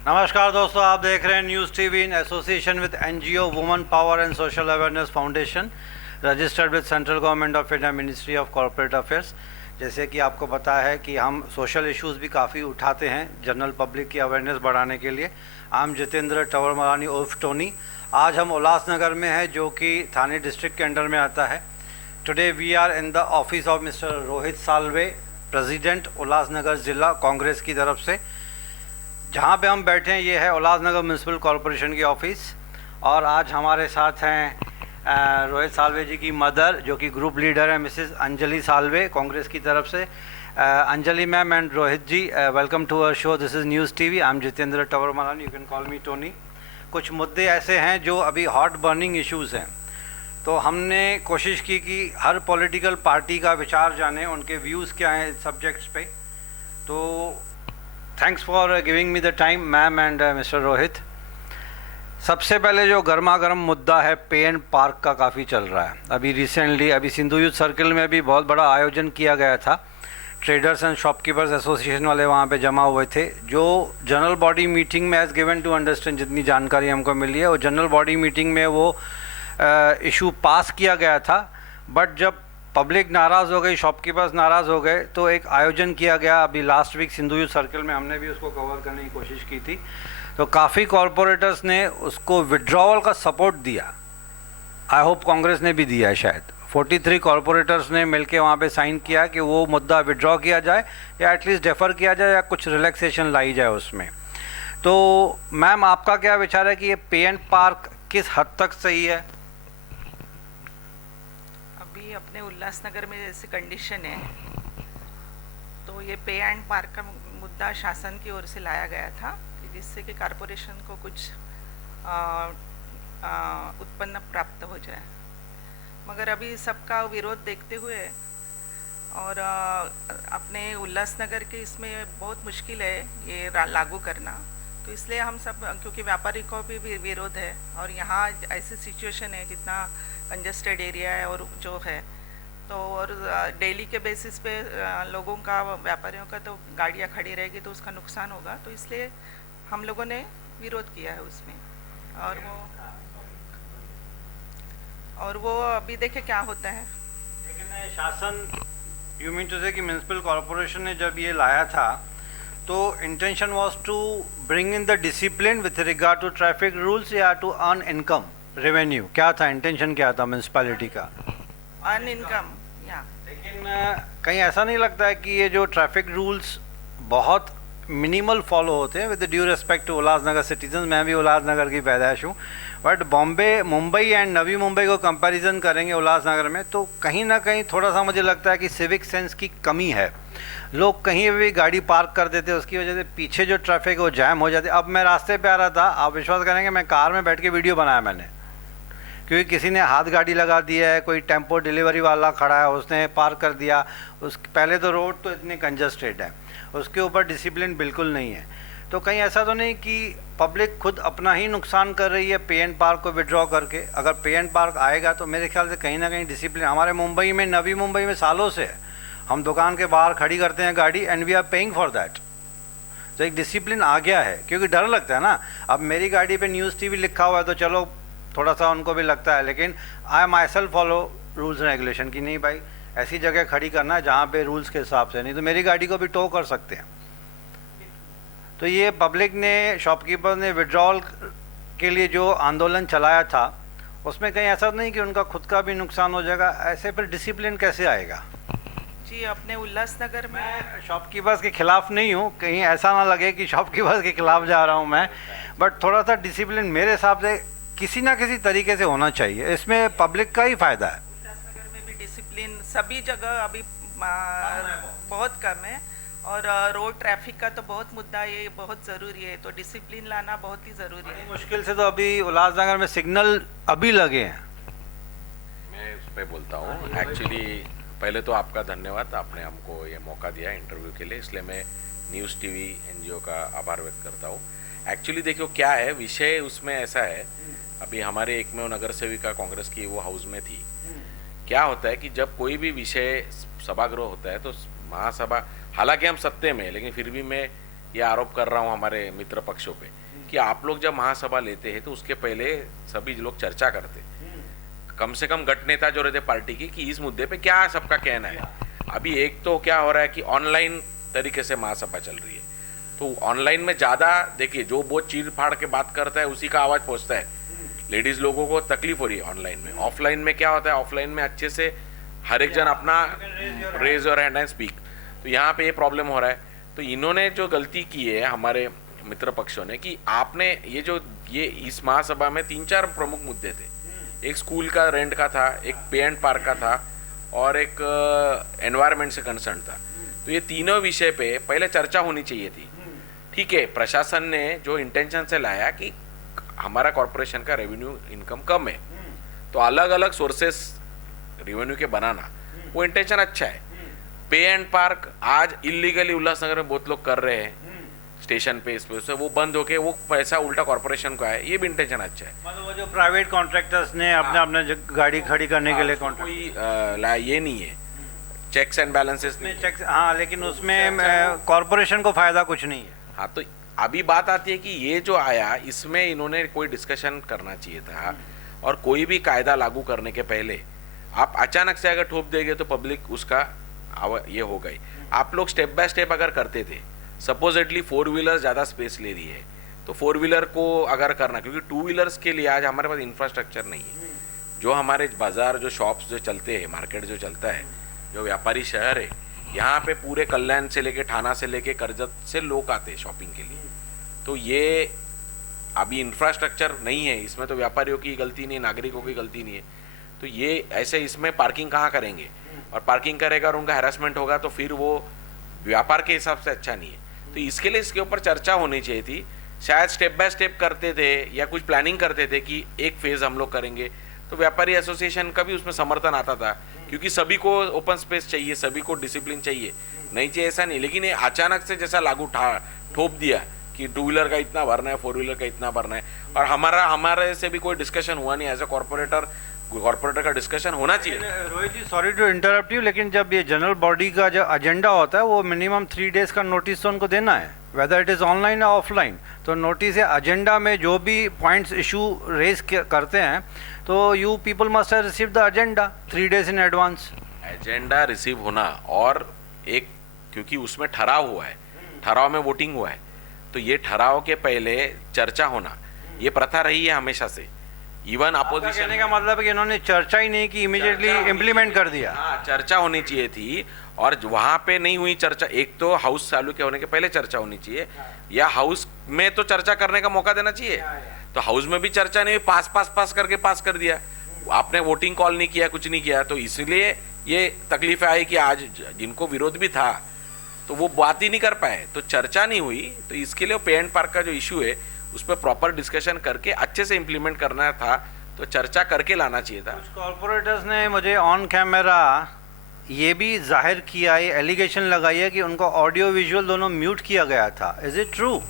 नमस्कार दोस्तों, आप देख रहे हैं news TV in association with NGO women power and social awareness foundation, registered with central government of India, ministry of corporate affairs. जैसे कि आपको पता है कि हम सोशल इश्यूज़ भी काफ़ी उठाते हैं जनरल पब्लिक की अवेयरनेस बढ़ाने के लिए। आई एम जितेंद्र टवर मरानी उर्फ टोनी। आज हम उल्लासनगर में हैं, जो कि थाने डिस्ट्रिक्ट के अंडर में आता है। Today we are in the office of mister Rohit Salve, president Ulhasnagar ज़िला कांग्रेस की तरफ से। जहाँ पे हम बैठे हैं ये है उल्लासनगर म्यूनसिपल कॉरपोरेशन की ऑफ़िस। और आज हमारे साथ हैं रोहित साल्वे जी की मदर, जो कि ग्रुप लीडर है, मिसेस अंजलि साल्वे, कांग्रेस की तरफ से। Anjali ma'am and Rohit ji, welcome to our show. This is News TV. I am Jitendra Tawar Marani, you can call me Tony. कुछ मुद्दे ऐसे हैं जो अभी हॉट बर्निंग इश्यूज़ हैं, तो हमने कोशिश की कि हर पॉलिटिकल पार्टी का विचार जाने, उनके व्यूज़ क्या हैं इस सब्जेक्ट्स पे। तो thanks for giving me the time ma'am and mister Rohit. सबसे पहले जो गर्मा गर्म मुद्दा है, पे एंड पार्क का काफ़ी चल रहा है। अभी रिसेंटली सिंधु यूथ सर्किल में भी बहुत बड़ा आयोजन किया गया था। ट्रेडर्स एंड शॉपकीपर्स एसोसिएशन वाले वहाँ पे जमा हुए थे। जो जनरल बॉडी मीटिंग में एज गिवन टू अंडरस्टैंड, जितनी जानकारी हमको मिली है, वो जनरल बॉडी मीटिंग में वो इशू पास किया गया था। बट जब पब्लिक नाराज़ हो गई, शॉपकीपर्स नाराज़ हो गए, तो एक आयोजन किया गया अभी last week Sindhu youth circle में। हमने भी उसको कवर करने की कोशिश की थी। तो काफ़ी कॉरपोरेटर्स ने उसको विड्रॉवल का सपोर्ट दिया। आई होप कांग्रेस ने भी दिया है शायद। 43 कॉरपोरेटर्स ने मिलके वहाँ पे साइन किया कि वो मुद्दा विड्रॉ किया जाए या एटलीस्ट डेफर किया जाए या कुछ रिलैक्सेशन लाई जाए उसमें। तो मैम, आपका क्या विचार है कि ये पे एंड पार्क किस हद तक सही है? अभी अपने उल्लासनगर में जैसी कंडीशन है, तो ये पे एंड पार्क का मुद्दा शासन की ओर से लाया गया था कि जिससे कि कॉरपोरेशन को कुछ उत्पन्न प्राप्त हो जाए। मगर अभी सबका विरोध देखते हुए और अपने उल्लासनगर के इसमें बहुत मुश्किल है ये लागू करना। तो इसलिए हम सब, क्योंकि व्यापारी को भी विरोध है और यहाँ ऐसी सिचुएशन है जितना कंजस्टेड एरिया है और जो है, तो और डेली के बेसिस पे लोगों का, व्यापारियों का तो गाड़ियाँ खड़ी रहेगी तो उसका नुकसान होगा। तो इसलिए हम लोगों ने विरोध किया है उसमें। और वो अभी देखे क्या होता है। लेकिन शासन, यू मीन टू से कि म्यूनसिपल कॉरपोरेशन ने जब ये लाया था, तो intention was to bring in the discipline with regard to traffic rules या टू अर्न इनकम रेवेन्यू? क्या था इंटेंशन, क्या था म्यूनसिपैलिटी का? अर्न इनकम, या। लेकिन कहीं ऐसा नहीं लगता है कि ये जो ट्रैफिक रूल्स बहुत मिनिमल फॉलो होते हैं? With due respect to Ulhasnagar citizen, मैं भी उल्लासनगर की पैदाइश हूँ, बट बॉम्बे, मुंबई एंड नवी मुंबई को कंपैरिजन करेंगे उल्लासनगर में, तो कहीं ना कहीं थोड़ा सा मुझे लगता है कि सिविक सेंस की कमी है। लोग कहीं भी गाड़ी पार्क कर देते, उसकी वजह से पीछे जो ट्रैफिक है वो जैम हो जाती है। अब मैं रास्ते पे आ रहा था, आप विश्वास करेंगे, मैं कार में बैठ के वीडियो बनाया मैंने, क्योंकि किसी ने हाथ गाड़ी लगा दी है, कोई टेम्पो डिलीवरी वाला खड़ा है, उसने पार्क कर दिया। पहले तो रोड तो इतने कंजस्टेड है, उसके ऊपर डिसिप्लिन बिल्कुल नहीं है। तो कहीं ऐसा तो नहीं कि पब्लिक खुद अपना ही नुकसान कर रही है पे एंड पार्क को विड्रॉ करके? अगर पे एंड पार्क आएगा तो मेरे ख्याल से कहीं ना कहीं डिसिप्लिन, हमारे मुंबई में, नवी मुंबई में सालों से है, हम दुकान के बाहर खड़ी करते हैं गाड़ी and we are paying for that. तो एक डिसिप्लिन आ गया है, क्योंकि डर लगता है ना। अब मेरी गाड़ी पे न्यूज़ टीवी लिखा हुआ है तो चलो थोड़ा सा उनको भी लगता है, लेकिन I myself follow rules regulation की। नहीं भाई, ऐसी जगह खड़ी करना है जहाँ पे रूल्स के हिसाब से, नहीं तो मेरी गाड़ी को भी टो कर सकते हैं। तो ये पब्लिक ने, शॉपकीपर ने विड्रॉल के लिए जो आंदोलन चलाया था, उसमें कहीं ऐसा नहीं कि उनका खुद का भी नुकसान हो जाएगा? ऐसे पर डिसिप्लिन कैसे आएगा? जी, अपने उल्लासनगर में मैं शॉपकीपर्स के खिलाफ नहीं हूँ, कहीं ऐसा ना लगे कि शॉपकीपर्स के खिलाफ जा रहा हूँ मैं, बट थोड़ा सा डिसिप्लिन मेरे हिसाब से किसी ना किसी तरीके से होना चाहिए। इसमें पब्लिक का ही फायदा है। उल्लासनगर में भी डिसिप्लिन सभी जगह अभी बहुत कम है और रोड ट्रैफिक का तो बहुत मुद्दा, ये बहुत ज़रूरी है। तो डिसिप्लिन लाना बहुत ही ज़रूरी है। मुश्किल से तो अभी उल्लासनगर में सिग्नल अभी लगे हैं। मैं उस पर बोलता हूँ। एक्चुअली पहले तो आपका धन्यवाद, आपने हमको ये मौका दिया इंटरव्यू के लिए, इसलिए मैं न्यूज़ टीवी एनजीओ का आभार व्यक्त करता हूँ। एक्चुअली देखियो क्या है विषय, उसमें ऐसा है, अभी हमारे एक में नगर सेविका कांग्रेस की वो हाउस में थी। क्या होता है कि जब कोई भी विषय सभागृह होता है तो महासभा, हालांकि हम सत्ते में, लेकिन फिर भी मैं ये आरोप कर रहा हूँ हमारे मित्र पक्षों पे कि आप लोग जब महासभा लेते हैं तो उसके पहले सभी लोग चर्चा करते, कम से कम गठ नेता जो रहते पार्टी की, कि इस मुद्दे पे क्या सबका कहना है। अभी एक तो क्या हो रहा है कि ऑनलाइन तरीके से महासभा चल रही है, तो ऑनलाइन में ज़्यादा देखिए जो बहुत चीर फाड़ के बात करता है उसी का आवाज़ पहुँचता है, लेडीज़ लोगों को तकलीफ हो रही है ऑनलाइन में। ऑफलाइन में क्या होता है, ऑफलाइन में अच्छे से हर एक जन अपना raise your hand and speak, तो यहाँ पे ये प्रॉब्लम हो रहा है। तो इन्होंने जो गलती की है हमारे मित्र पक्षों ने, कि आपने ये इस महासभा में 3-4 प्रमुख मुद्दे थे, एक स्कूल का रेंट का था, एक पे एंड पार्क का था, और एक एनवायरनमेंट से कंसर्न था। तो ये तीनों विषय पे पहले चर्चा होनी चाहिए थी। ठीक है, प्रशासन ने जो इंटेंशन से लाया कि हमारा कॉरपोरेशन का रेवेन्यू इनकम कम है, तो अलग अलग सोर्सेस रेवेन्यू के बनाना, वो इंटेंशन अच्छा है। पे एंड पार्क आज इलीगली उल्लासनगर में बहुत लोग कर रहे हैं, स्टेशन पे इस पे, वो बंद होके वो पैसा उल्टा कॉर्पोरेशन को है, ये भी इंटेंशन अच्छा है। मतलब वो जो प्राइवेट कॉन्ट्रैक्टर्स ने अपने गाड़ी खड़ी करने के लिए कोई ये नहीं है, चेक्स एंड बैलेंसेस नहीं है। चेक, हाँ, लेकिन उसमें कॉर्पोरेशन को फायदा कुछ नहीं है। हाँ, तो अभी बात आती है कि ये जो आया इसमें इन्होंने कोई डिस्कशन करना चाहिए था, और कोई भी कायदा लागू करने के पहले आप अचानक से अगर ठोप देंगे तो पब्लिक उसका ये हो गई। आप लोग स्टेप बाय स्टेप अगर करते थे, सपोजिटली 4 व्हीलर ज़्यादा स्पेस ले रही है, तो 4 व्हीलर को अगर करना, क्योंकि 2 व्हीलर्स के लिए आज हमारे पास इंफ्रास्ट्रक्चर नहीं है। जो हमारे बाज़ार, जो शॉप्स जो चलते हैं, मार्केट जो चलता है, जो व्यापारी शहर है, यहाँ पे पूरे कल्याण से लेके थाना से लेके करजत से लोग आते हैं शॉपिंग के लिए। तो ये अभी इंफ्रास्ट्रक्चर नहीं है, इसमें तो व्यापारियों की गलती नहीं है, नागरिकों की गलती नहीं है। तो ये ऐसे इसमें पार्किंग कहाँ करेंगे, और पार्किंग करेगा और उनका हैरेसमेंट होगा तो फिर वो व्यापार के हिसाब से अच्छा नहीं है। तो इसके लिए इसके ऊपर चर्चा होनी चाहिए थी। शायद स्टेप बाय स्टेप करते थे या कुछ प्लानिंग करते थे कि एक फेज़ हम लोग करेंगे, तो व्यापारी एसोसिएशन का भी उसमें समर्थन आता था, क्योंकि सभी को ओपन स्पेस चाहिए, सभी को डिसिप्लिन चाहिए, नहीं चाहिए ऐसा नहीं। लेकिन ये अचानक से जैसा लागू ठोप दिया कि 2 व्हीलर का इतना भरना है, 4 व्हीलर का इतना भरना है, और हमारे से भी कोई डिस्कशन हुआ नहीं। एज ए कॉर्पोरेटर का डिस्कशन होना चाहिए। रोहित जी, सॉरी टू इंटरप्ट यू, लेकिन जब ये जनरल बॉडी का जो एजेंडा होता है वो मिनिमम 3 डेज का नोटिस तो उनको देना है, वेदर इट इज़ ऑनलाइन या ऑफलाइन। तो नोटिस या एजेंडा में जो भी पॉइंट्स इशू रेज करते हैं, तो you people must have received the agenda 3 days in advance. Agenda receive होना, और एक क्योंकि उसमें ठहराव हुआ है, ठहराव में वोटिंग हुआ है, तो ये ठहराव के पहले चर्चा होना, ये प्रथा रही है हमेशा से। इवन अपोजिशन, कहने का मतलब है कि इन्होंने चर्चा ही नहीं की, इमीडिएटली इम्प्लीमेंट कर दिया। हाँ, चर्चा होनी चाहिए थी, और वहाँ पे नहीं हुई चर्चा। एक तो हाउस चालू के होने के पहले चर्चा होनी चाहिए, या हाउस में तो चर्चा करने का मौका देना चाहिए। तो हाउस में भी चर्चा नहीं हुई, पास करके पास कर दिया, आपने वोटिंग कॉल नहीं किया, कुछ नहीं किया। तो इसलिए ये तकलीफ आई कि आज जिनको विरोध भी था तो वो बात ही नहीं कर पाए, तो चर्चा नहीं हुई। तो इसके लिए पे एंड पार्क का जो इशू है उस पर प्रॉपर डिस्कशन करके अच्छे से इम्प्लीमेंट करना था, तो चर्चा करके लाना चाहिए था। कुछ कॉर्पोरेटर्स ने मुझे ऑन कैमरा ये भी जाहिर किया है, एलिगेशन लगाई है कि उनको ऑडियो विजुअल दोनों म्यूट किया गया था। Is it true?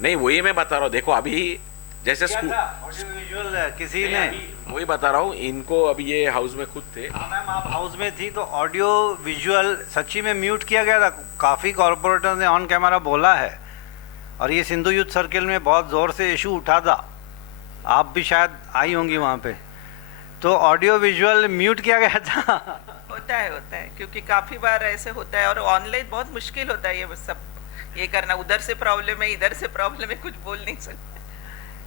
नहीं, वही मैं बता रहा हूँ। देखो अभी जैसे स्कूल ऑडियो विजुअल किसी ने, वही बता रहा हूँ, इनको अभी ये हाउस में खुद थे। मैम आप हाउस में थी, तो ऑडियो विजुअल सच्ची में म्यूट किया गया था। काफ़ी कॉर्पोरेटर्स ने ऑन कैमरा बोला है, और ये सिंधु यूथ सर्किल में बहुत ज़ोर से इशू उठा था, आप भी शायद आई होंगी वहाँ पे। तो ऑडियो विजुअल म्यूट किया गया था। होता है, क्योंकि काफ़ी बार ऐसे होता है, और ऑनलाइन बहुत मुश्किल होता है ये सब ये करना। उधर से प्रॉब्लम है, इधर से प्रॉब्लम है, कुछ बोल नहीं सकते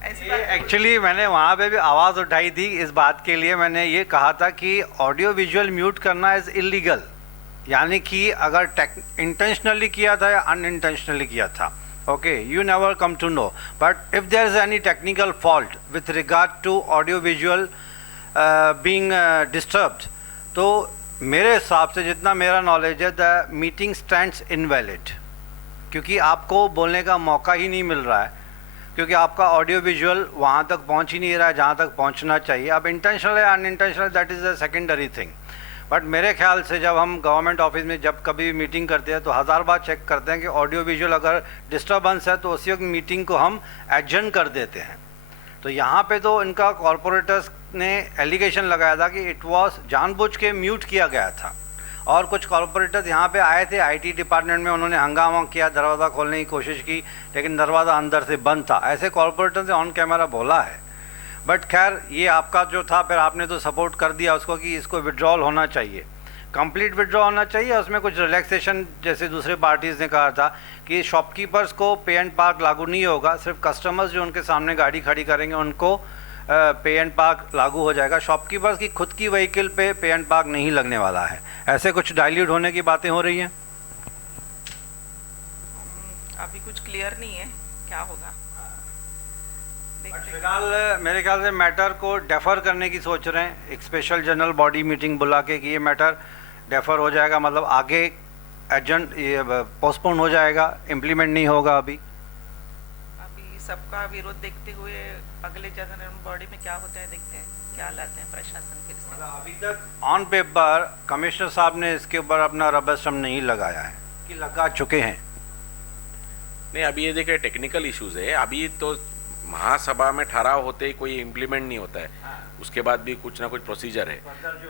ऐसी बात। एक्चुअली मैंने वहाँ पे भी आवाज़ उठाई थी इस बात के लिए, मैंने ये कहा था कि ऑडियो विजुअल म्यूट करना इज़ इलीगल, यानी कि अगर इंटेंशनली किया था या अनइंटेंशनली किया था, okay, you never come to know, but if there is any technical fault with regard to audio visual being disturbed, तो मेरे हिसाब से जितना मेरा नॉलेज है, द मीटिंग स्टैंड्स इनवैलिड, क्योंकि आपको बोलने का मौका ही नहीं मिल रहा है, क्योंकि आपका ऑडियो विजुअल वहाँ तक पहुँच ही नहीं रहा है जहाँ तक पहुँचना चाहिए। अब इंटेंशनल या unintentional that is a secondary thing, but मेरे ख्याल से जब हम गवर्नमेंट ऑफिस में जब कभी भी मीटिंग करते हैं तो 1000 बार चेक करते हैं कि ऑडियो विजुअल अगर डिस्टर्बेंस है तो उसी वक्त मीटिंग को हम एडजर्न कर देते हैं। तो यहाँ पे तो इनका कॉरपोरेटर्स ने एलिगेशन लगाया था कि इट वाज जानबूझ के म्यूट किया गया था, और कुछ कॉरपोरेटर्स यहाँ पे आए थे आईटी डिपार्टमेंट में, उन्होंने हंगामा किया, दरवाज़ा खोलने की कोशिश की, लेकिन दरवाज़ा अंदर से बंद था। ऐसे कॉरपोरेटर्स ने ऑन कैमरा बोला है। बट खैर ये आपका जो था, फिर आपने तो सपोर्ट कर दिया उसको कि इसको विड्रॉल होना चाहिए, कंप्लीट विड्रॉ होना चाहिए। उसमें कुछ रिलैक्सेशन जैसे दूसरे पार्टीज़ ने कहा था कि शॉपकीपर्स को पे एंड पार्क लागू नहीं होगा, सिर्फ कस्टमर्स जो उनके सामने गाड़ी खड़ी करेंगे उनको पे एंड पार्क लागू हो जाएगा। शॉपकीपर्स की खुद की व्हीकल पे एंड पार्क नहीं लगने वाला है। ऐसे कुछ डाइल्यूट होने की बातें हो रही हैं। अभी कुछ क्लियर नहीं है क्या होगा, देखते हैं। फिलहाल मेरे ख्याल से मैटर को डेफर करने की सोच रहे हैं, एक स्पेशल जनरल बॉडी मीटिंग बुला के कि ये मैटर डेफर हो जाएगा, मतलब आगे एजेंट ये पोस्टपोन हो जाएगा, इम्प्लीमेंट नहीं होगा। अभी सबका विरोध देखते हुए अगले जनरल बॉडी में क्या होता है देखते हैं, क्या लाते हैं प्रशासन के लिए। अभी तक ऑन पेपर कमिश्नर साहब ने इसके ऊपर अपना रबर स्टम्प नहीं लगाया है कि लगा चुके हैं। नहीं, अभी ये देखिए टेक्निकल इश्यूज है। अभी तो महासभा में ठहराव होते ही कोई इम्प्लीमेंट नहीं होता है, उसके बाद भी कुछ ना कुछ प्रोसीजर है।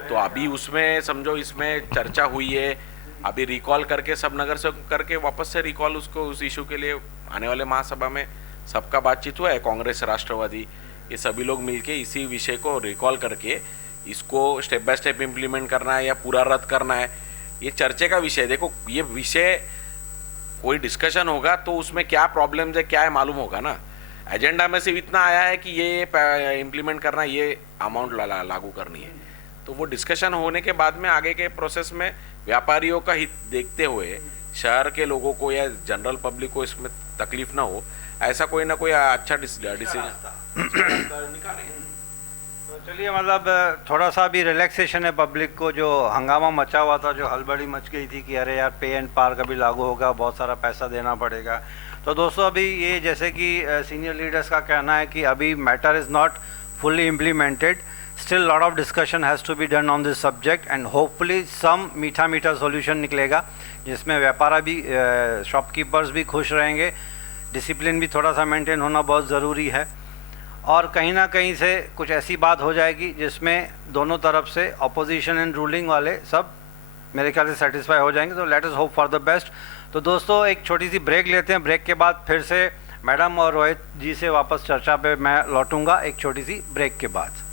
तो अभी उसमें समझो इसमें चर्चा हुई है, अभी रिकॉल करके सब नगर से करके वापस से रिकॉल उसको उस इशू के लिए आने वाले महासभा में सबका बातचीत हुआ है। कांग्रेस, राष्ट्रवादी, ये सभी लोग मिलके इसी विषय को रिकॉल करके इसको स्टेप बाय स्टेप इम्प्लीमेंट करना है या पूरा रद्द करना है, ये चर्चे का विषय है। देखो ये विषय कोई डिस्कशन होगा तो उसमें क्या प्रॉब्लम्स है क्या है मालूम होगा ना। एजेंडा में सिर्फ इतना आया है कि ये इम्प्लीमेंट करना, ये अमाउंट लागू करनी है, तो वो डिस्कशन होने के बाद में आगे के प्रोसेस में व्यापारियों का हित देखते हुए शहर के लोगों को या जनरल पब्लिक को इसमें तकलीफ ना हो, ऐसा कोई ना कोई अच्छा डिसीजन निकालेंगे। तो चलिए, मतलब थोड़ा सा भी रिलैक्सेशन है पब्लिक को। जो हंगामा मचा हुआ था, जो हड़बड़ी मच गई थी कि अरे यार पे एंड पार्क अभी लागू होगा, बहुत सारा पैसा देना पड़ेगा। तो दोस्तों अभी ये जैसे कि सीनियर लीडर्स का कहना है कि अभी matter is not fully implemented, still lot of discussion has to be done on this subject and hopefully some मीठा सॉल्यूशन निकलेगा जिसमें व्यापारी भी, शॉपकीपर्स भी खुश रहेंगे। डिसिप्लिन भी थोड़ा सा मेंटेन होना बहुत ज़रूरी है और कहीं ना कहीं से कुछ ऐसी बात हो जाएगी जिसमें दोनों तरफ से अपोजिशन एंड रूलिंग वाले सब मेरे ख्याल से सेटिस्फाई हो जाएंगे। तो let us hope for the best. तो दोस्तों एक छोटी सी ब्रेक लेते हैं, ब्रेक के बाद फिर से मैडम और रोहित जी से वापस चर्चा पे मैं लौटूंगा एक छोटी सी ब्रेक के बाद।